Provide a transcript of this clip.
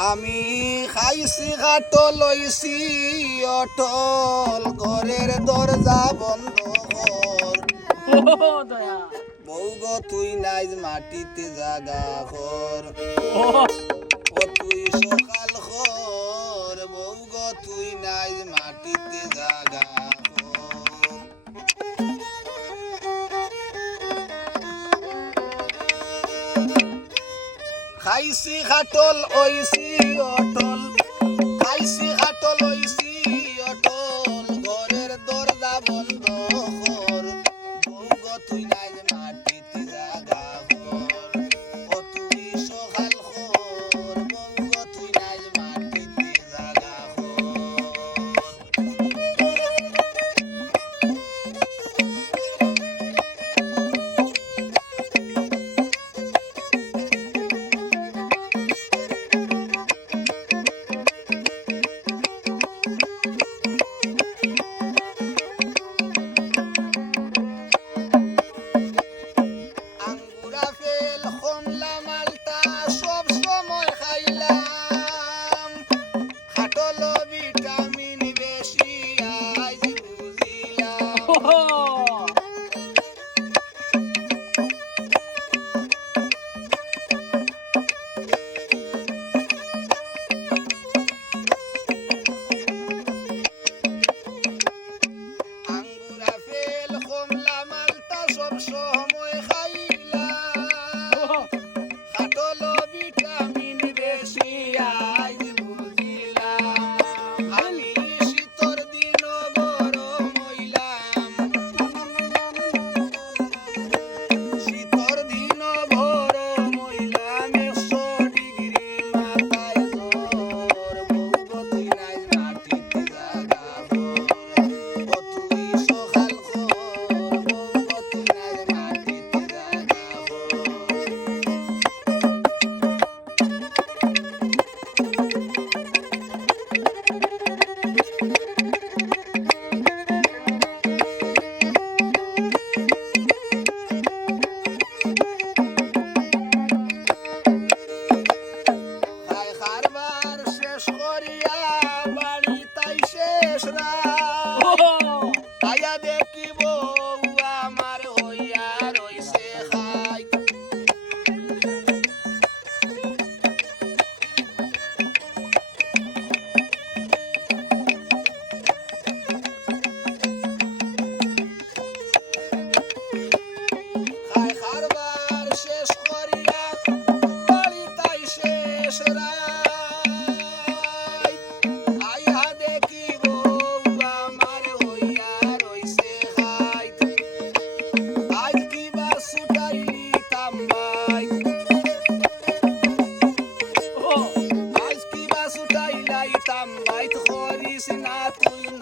আমি খাইছি খাটো লইছি অটল ঘরের দরজা বন্ধ কর বউ গো তুই নাই মাটিতে জাগা কর ও তুই সকাল কর বউ গো তুই নাই মাটিতে জাগা কর খাইছি খাটল ওইছি অটল খাইছি খাটল ওইছি অটল ঘরের দরজা বন্ধ কর বউ গো তুই নাই মাটিতে জাগা কর ও তুই সকাল কর বউ গো তুই নাই মাটিতে জাগা তুই